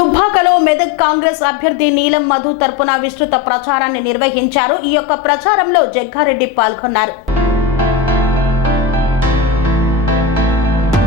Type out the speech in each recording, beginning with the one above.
దుబ్బాకలో మెదక్ కాంగ్రెస్ అభ్యర్థి నీలం మధు తరపున విస్తృత ప్రచారాన్ని నిర్వహించారు. ఈ యొక్క ప్రచారంలో జగ్గారెడ్డి పాల్గొన్నారు.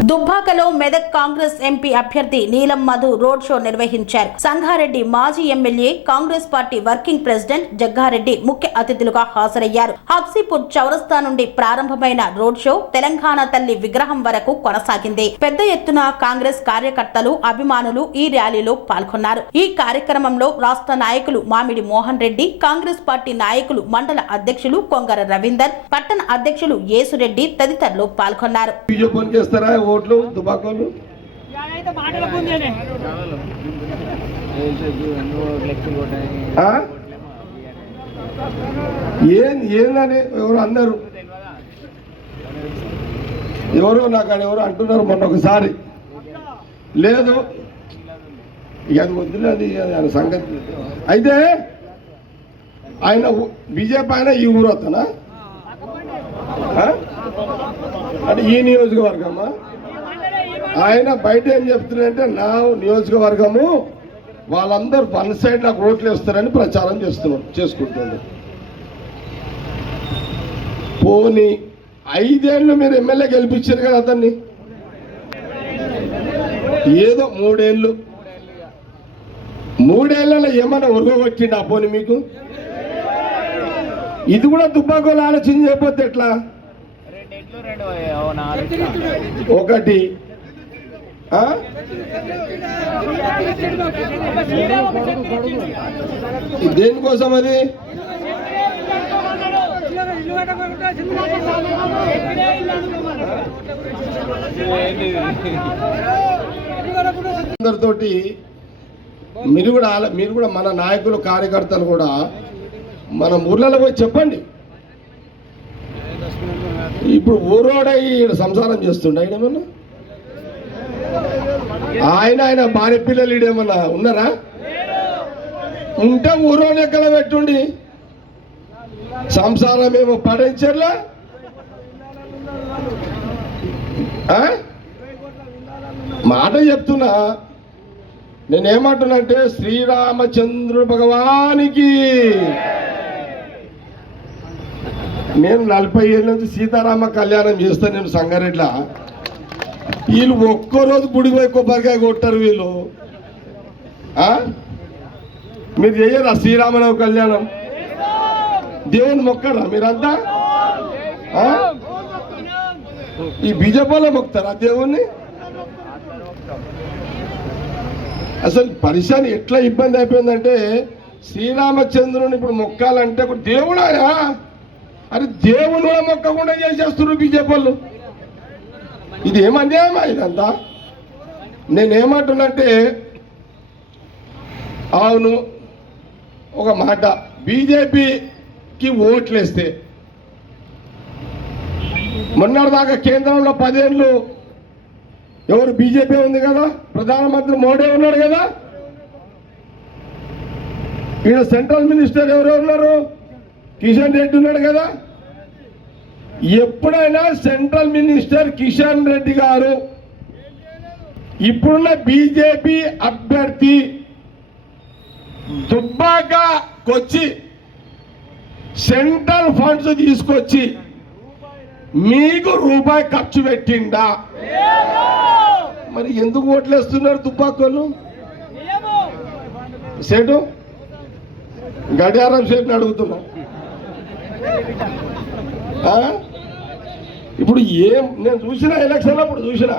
దుబ్బాకలో మెదక్ కాంగ్రెస్ ఎంపీ అభ్యర్థి నీలం మధు రోడ్ షో నిర్వహించారు. సంగారెడ్డి మాజీ MLA Congress party working president Jaggareddy ముఖ్య అతిథులుగా హాజరయ్యారు. హబ్సీపూర్ చౌరస్తా నుండి ప్రారంభమైన రోడ్ షో తెలంగాణ తల్లి విగ్రహం వరకు కొనసాగింది. పెద్ద ఎత్తున కాంగ్రెస్ కార్యకర్తలు, అభిమానులు ఈ ర్యాలీలో పాల్గొన్నారు. ఈ కార్యక్రమంలో రాష్ట్ర నాయకులు మామిడి మోహన్ రెడ్డి, కాంగ్రెస్ పార్టీ నాయకులు, మండల అధ్యక్షులు కొంగర రవీందర్, పట్టణ అధ్యక్షులు యేసురెడ్డి తదితరులు పాల్గొన్నారు. ఓట్లు దుబాకోలు ఏందని ఎవరు అన్నారు, ఎవరు నాకు ఎవరు అంటున్నారు మొన్న ఒకసారి. లేదు అది వద్దులే, అది సంగతి. అయితే ఆయన బీజేపీ ఆయన ఈ ఊరు వస్తానా అంటే ఈ నియోజకవర్గమా? ఆయన బయట ఏం చెప్తున్నారంటే నా నియోజకవర్గము వాళ్ళందరూ వన్ సైడ్ నాకు ఓట్లు వేస్తారని ప్రచారం చేసుకుంటున్నారు. పోనీ 5 ఏళ్ళు మీరు ఎమ్మెల్యే గెలిపించారు కదా అతన్ని, ఏదో 3 ఏళ్ళు, 3 ఏళ్ళలో ఏమన్నా ఉరగొచ్చిండు ఆ పోనీ మీకు? ఇది కూడా దుబ్బాకోలు ఆలోచన చేయకపోతే ఎట్లా? ఒకటి దేనికోసం అది? అందరితోటి మీరు కూడా మన నాయకులు, కార్యకర్తలు కూడా మన ఊర్లలో పోయి చెప్పండి. ఇప్పుడు ఊరోడై సంసారం చేస్తుండే ఆయన ఏమన్నా, ఆయన భార్య పిల్లలు ఏమన్నా ఉన్నారా? ఉంటే ఊరోని ఎక్కడ పెట్టుండి సంసారం ఏమో పడించర్లా. మాట చెప్తున్నా, నేనేమంటున్నా అంటే శ్రీరామచంద్రుడు భగవానికి. నేను 40 ఏళ్ళ నుంచి సీతారామ కళ్యాణం చేస్తాను నేను సంగారెడ్డిలో. వీళ్ళు ఒక్కరోజు గుడికి పోయి కొబ్బరికాయ కొట్టారు వీళ్ళు. మీరు చెయ్యరా శ్రీరామనవ కళ్యాణం? దేవుని మొక్కరా మీరంతా? ఈ బీజేపీలో మొక్కుతారా దేవుణ్ణి? అసలు పరిశాని ఎట్లా ఇబ్బంది అయిపోయిందంటే, శ్రీరామచంద్రుని ఇప్పుడు మొక్కాలంటే దేవుడా, అరే దేవుని కూడా మొక్కకుండా చేసేస్తున్నారు బీజేపీ వాళ్ళు. ఇది ఏమన్యాయమా ఇదంతా? నేనేమంటున్నంటే, అవును ఒక మాట, బీజేపీకి ఓట్లేస్తే మొన్నటిదాకా కేంద్రంలో 10 ఏళ్ళు ఎవరు బీజేపీ ఉంది కదా, ప్రధానమంత్రి మోడీ ఉన్నాడు కదా. ఈయన సెంట్రల్ మినిస్టర్ ఎవరు ఉన్నారు? కిషన్ రెడ్డి ఉన్నాడు కదా. ఎప్పుడైనా సెంట్రల్ మినిస్టర్ కిషన్ రెడ్డి గారు ఇప్పుడున్న బీజేపీ అభ్యర్థి దుబ్బాకకొచ్చి సెంట్రల్ ఫండ్స్ తీసుకొచ్చి మీకు రూపాయి ఖర్చు పెట్టిండా? మరి ఎందుకు ఓట్లేస్తున్నారు దుబ్బాకోళ్ళు? సేటు గడియారం సేటుని అడుగుతున్నా. ఇప్పుడు నేను చూసిన ఎలక్షన్లో అప్పుడు చూసిన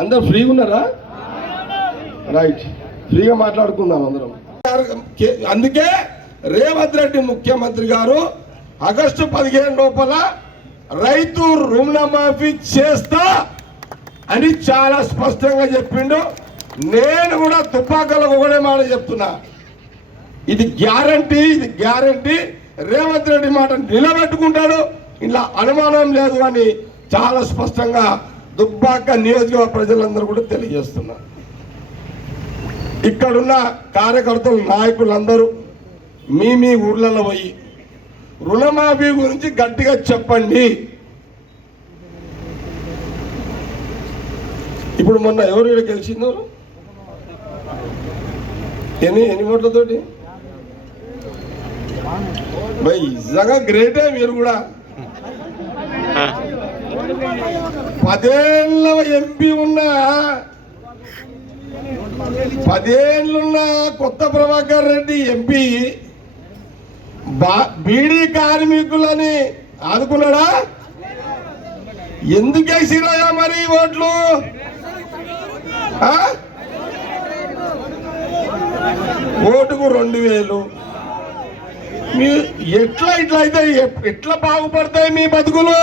అందరు ఫ్రీగా ఉన్నారా? రైట్, ఫ్రీగా మాట్లాడుకుందాం అందరం. అందుకే రేవంత్ రెడ్డి ముఖ్యమంత్రి గారు ఆగస్టు 15 లోపల రైతు రుణమాఫీ చేస్తా అని చాలా స్పష్టంగా చెప్పిండు. నేను కూడా దుబ్బాకలో ఒకటే మాట చెప్తున్నా, ఇది గ్యారంటీ. రేవంత్ రెడ్డి మాట నిలబెట్టుకుంటాడు, ఇలా అనుమానం లేదు అని చాలా స్పష్టంగా దుబ్బాక నియోజకవర్గ ప్రజలందరూ కూడా తెలియజేస్తున్నారు. ఇక్కడున్న కార్యకర్తలు, నాయకులందరూ మీ ఊర్లలో పోయి రుణమాఫీ గురించి గట్టిగా చెప్పండి. ఇప్పుడు మొన్న ఎవరు గెలిచిందో ఎన్ని ఓట్లతోటి? భయ్ నిజంగా గ్రేటే మీరు కూడా. 10 ఏళ్ళ ఎంపీ ఉన్న 10 ఏళ్ళున్న కొత్త ప్రభాకర్ రెడ్డి ఎంపీ బీడీ కార్మికులని ఆదుకున్నాడా? ఎందుకు వేసిరాయా మరి ఓట్లు? ఓటుకు 2000. మీ ఎట్లా అయితే ఎట్లా బాగుపడతాయి మీ బతుకులు?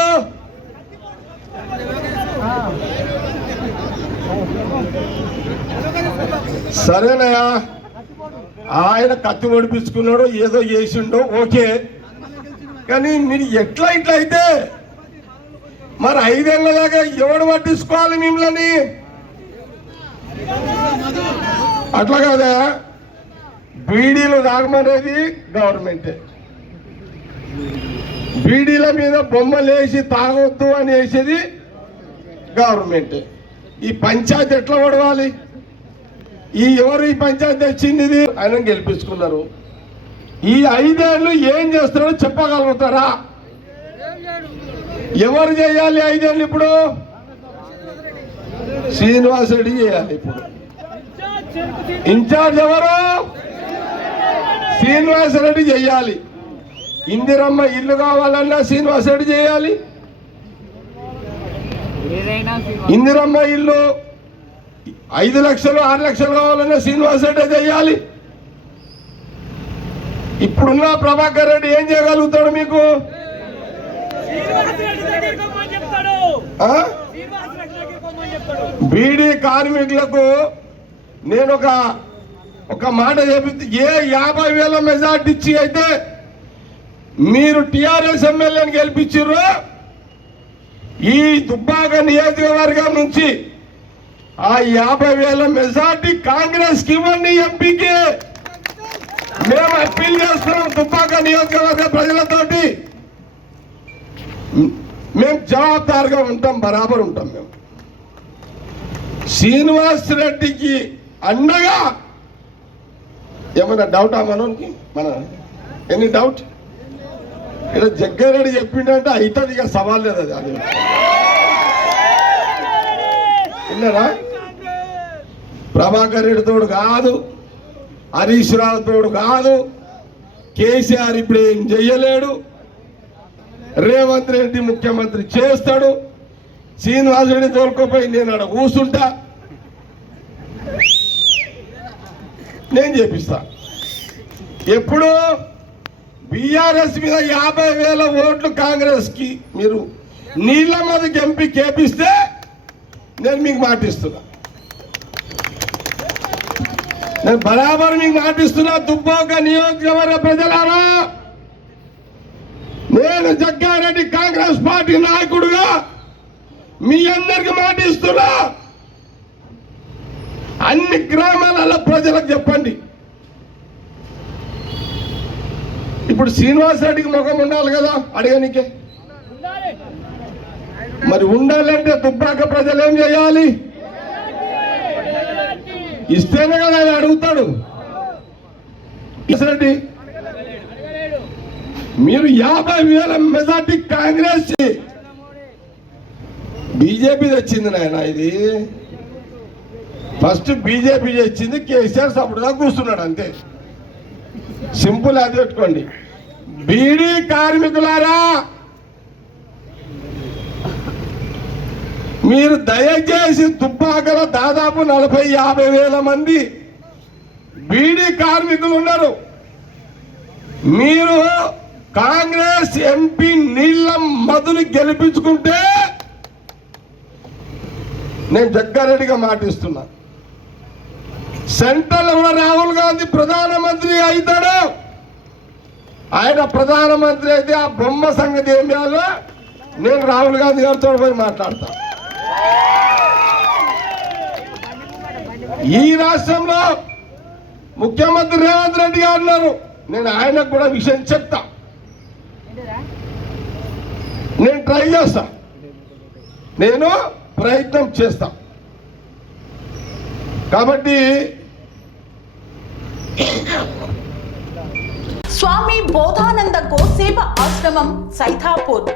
సరేనయా, ఆయన కత్తి ఒడిపించుకున్నాడు, ఏదో చేసిండో ఓకే, కానీ మీరు ఎట్లా అయితే మరి 5 ఏళ్ళ దాకా ఎవడు పట్టించుకోవాలి మిమ్మల్ని? అట్లా కదా, బీడీలు తాగమనేది గవర్నమెంటే, బీడీల మీద బొమ్మలు వేసి తాగొద్దు అని వేసేది గవర్నమెంటే. ఈ పంచాయతీ ఎట్లా పడవాలి? ఎవరు ఈ పంచాయతీ తెచ్చింది? ఇది ఆయన గెలిపించుకున్నారు. ఈ 5 ఏళ్ళు ఏం చేస్తారో చెప్పగలుగుతారా? ఎవరు చేయాలి 5 ఏళ్ళు? ఇప్పుడు శ్రీనివాస్ రెడ్డి చేయాలి. ఇప్పుడు ఇన్ఛార్జ్ ఎవరు? శ్రీనివాస్ రెడ్డి చేయాలి. ఇందిరమ్మ ఇల్లు కావాలన్నా శ్రీనివాస్ రెడ్డి చేయాలి. ఇందిరమ్మ ఇల్లు 5 లక్షలు 6 లక్షలు కావాలన్నా శ్రీనివాస్ రెడ్డి చేయాలి. ఇప్పుడున్న ప్రభాకర్ రెడ్డి ఏం చేయగలుగుతాడు మీకు? బీడీ కార్మికులకు నేను ఒక మాట చెబితే, ఏ 50,000 మెజార్టీ ఇచ్చి అయితే మీరు టిఆర్ఎస్ ఎమ్మెల్యేని గెలిపించారు, ఈ దుబ్బాక నియోజకవర్గం నుంచి ఆ 50,000 మెజార్టీ కాంగ్రెస్ కి ఇవ్వండి. ఎంపీకి మేము అప్పీల్ చేస్తున్నాం. దుబ్బాక నియోజకవర్గ ప్రజలతోటి మేము జవాబుదారుగా ఉంటాం, బరాబర్ ఉంటాం. మేము శ్రీనివాస్ రెడ్డికి అండగా ఏమన్నా డౌటా మనకి? Any doubt? ఇక్కడ జగ్గారెడ్డి చెప్పిండంటే అవుతుంది, ఇక సవాల్ లేదు. అది విన్నారా? ప్రభాకర్ రెడ్డి తోడు కాదు, హరీష్ రావు తోడు కాదు, కేసీఆర్ ఇప్పుడు ఏం చెయ్యలేడు, రేవంత్ రెడ్డి ముఖ్యమంత్రి చేస్తాడు. శ్రీనివాస్ రెడ్డి తోలుకోపోయి నేను అక్కడ కూర్చుంటా, నేను చేపిస్తా. ఎప్పుడు బీఆర్ఎస్ మీద 50,000 ఓట్లు కాంగ్రెస్ కి మీరు నీళ్ళ మీదకి ఎంపీ కేపిస్తే నేను మీకు మాటిస్తున్నా, నేను బరాబర్ మీకు మాటిస్తున్నా. దుబ్బాక నియోజకవర్గ ప్రజలారా, నేను జగ్గారెడ్డి కాంగ్రెస్ పార్టీ నాయకుడుగా మీ అందరికి మాటిస్తున్నా. అన్ని గ్రామాలలో ప్రజలకు చెప్పండి. ఇప్పుడు శ్రీనివాస్ రెడ్డికి ముఖం ఉండాలి కదా అడగనికే. మరి ఉండాలంటే దుబ్బాక ప్రజలు ఏం చేయాలి? ఇస్తేనే కదా ఆయన అడుగుతాడు. రెడ్డి మీరు 50,000 మెజార్టీ కాంగ్రెస్, బీజేపీ తెచ్చింది నాయన. ఇది ఫస్ట్ బీజేపీ తెచ్చింది, కేసీఆర్ సపోర్ట్గా కూర్చున్నాడు, అంతే. సింపుల్, అది పెట్టుకోండి. బీడీ కార్మికులారా, మీరు దయచేసి దుబ్బాకలో దాదాపు 40-50,000 మంది బీడీ కార్మికులు ఉన్నారు. మీరు కాంగ్రెస్ ఎంపీ నీలం మధుని గెలిపించుకుంటే నేను జగ్గారెడ్డిగా మాటిస్తున్నా, సెంట్రల్ కూడా రాహుల్ గాంధీ ప్రధానమంత్రి అవుతాడు. ఆయన ప్రధానమంత్రి అయితే ఆ బొమ్మ సంగతి ఏం చేయాలో నేను రాహుల్ గాంధీ గారితో పోయి మాట్లాడతా. ఈ రాష్ట్రంలో ముఖ్యమంత్రి రేవంత్ రెడ్డి గారు ఉన్నారు, నేను ఆయనకు కూడా విషయం చెప్తా, నేను ట్రై చేస్తా, నేను ప్రయత్నం చేస్తా. కాబట్టి స్వామి బోధానంద గోసేవ ఆశ్రమం సైథాపూర్.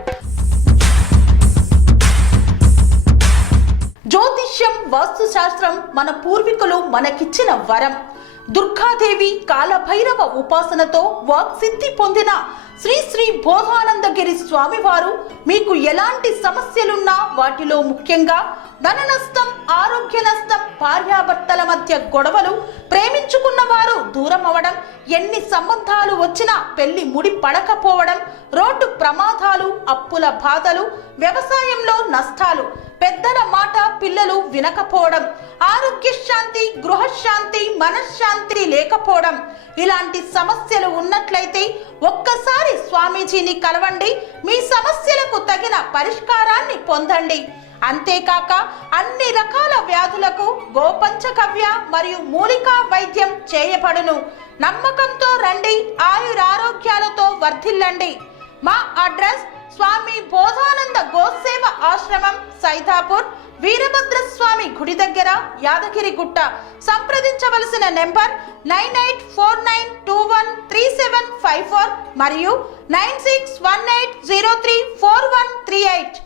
జ్యోతిష్యం, వాస్తుశాస్త్రం మన పూర్వీకులు మనకిచ్చిన వరం. దుర్గాదేవి, కాలభైరవ ఉపాసనతో వాక్సిద్ధి పొందిన శ్రీ శ్రీ బోధానందగిరి స్వామివారు మీకు ఎలాంటి సమస్యలున్నా, వాటిలో ముఖ్యంగా ధన నష్టం, ఆరోగ్య నష్టం, భార్యాభర్తల మధ్య గొడవలు, ప్రేమించుకున్న వారు దూరం అవడం, ఎన్ని సంబంధాలు వచ్చినా పెళ్లి ముడి పడకపోవడం, రోడ్డు ప్రమాదాలు, అప్పుల బాధలు, వ్యవసాయంలో నష్టాలు, పెద్దల మాట పిల్లలు వినకపోవడం, ఆరోగ్య శాంతి, గృహశాంతి, మనశ్శాంతి లేకపోవడం, ఇలాంటి సమస్యలు ఉన్నట్లయితే ఒక్కసారి స్వామీజీని కలవండి. మీ సమస్యలకు తగిన పరిష్కారాన్ని పొందండి. అంతేకాక అన్ని రకాల వ్యాధులకు గోపంచగవ్య మరియు మూలికా వైద్యం చేయబడును. నమ్మకంతో రండి, ఆయురారోగ్యాలతో వర్ధిల్లండి. మా అడ్రస్ స్వామి బోధానంద గోసేవ ఆశ్రమం సైథాపూర్, వీరభద్రస్వామి గుడి దగ్గర, యాదగిరిగుట్ట. సంప్రదించవలసిన నెంబర్ 9849213754 మరియు 9618034138.